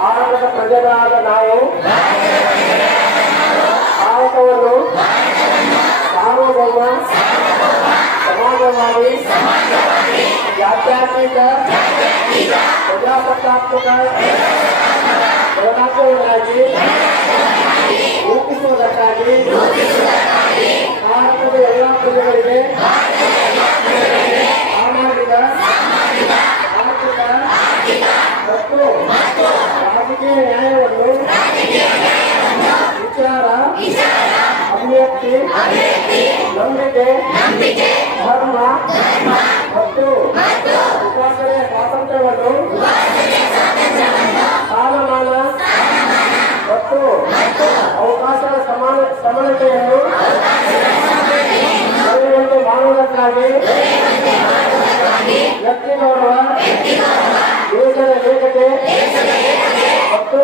ಭಾರತದ ಪ್ರಜೆಗಳಾದ ನಾವು ಭಾರತವನ್ನು ಸಾರ್ವಭೌಮ ಸಮಾಜವಾದಿ ಜಾತ್ಯತೀತ ಪ್ರಜಾಸತ್ತಾತ್ಮಕ ಗಣರಾಜ್ಯವನ್ನಾಗಿ ರೂಪಿಸುವುದಕ್ಕಾಗಿ ಭಾರತದ ಎಲ್ಲ ಪ್ರಜೆಗಳಿಗೆ ಸಾಮಾಜಿಕ ಆರ್ಥಿಕ ಮತ್ತು ರಾಜಕೀಯ ನ್ಯಾಯವನ್ನು ವಿಚಾರ ಅಭಿವ್ಯಕ್ತಿ ನಂಬಿಕೆ ಧರ್ಮ ಮತ್ತು ಉಪಾಸನೆಯ ಸ್ವಾತಂತ್ರ್ಯವನ್ನು ಕಾಲಮಾನ ಮತ್ತು ಅವಕಾಶದ ಸಮಾನತೆಯನ್ನು ದೊರೆಯುವಂತೆ ಮಾಡುವುದಕ್ಕಾಗಿ ವ್ಯಕ್ತಿ ಗೌರವ ದೇಶದ ಏಕತೆ ಮತ್ತು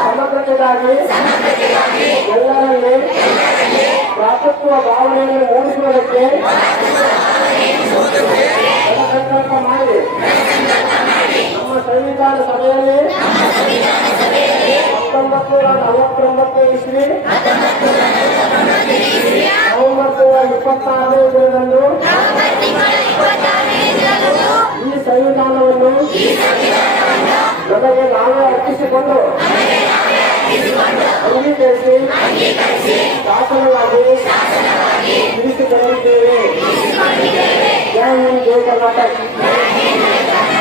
ಸಮಗ್ರತೆಗಾಗಿ ಎಲ್ಲರಲ್ಲಿ ಭ್ರಾತೃತ್ವ ಭಾವನೆಯನ್ನು ಮೂಡಿಸುವುದಕ್ಕೆ ಸಂಕಲ್ಪ ಮಾಡಿ ನಮ್ಮ ಸಂವಿಧಾನ ಸಭೆಯಲ್ಲಿ 1949 ಇಸ್ವಿ ನವೆಂಬರ್ 26ನೇ ದಿನದಂದು ಈ ಸಂವಿಧಾನವನ್ನು ನಮಗೆ ನಾವೇ ಅರ್ಪಿಸಿಕೊಂಡು ಅಂಗೀಕರಿಸಿ ಶಾಸನವಾಗಿ ತಿಳಿಸಿಕೊಂಡಿದ್ದೇವೆ. ಜೈ ಹಿಂದ್, ಜೈ ಕರ್ನಾಟಕ.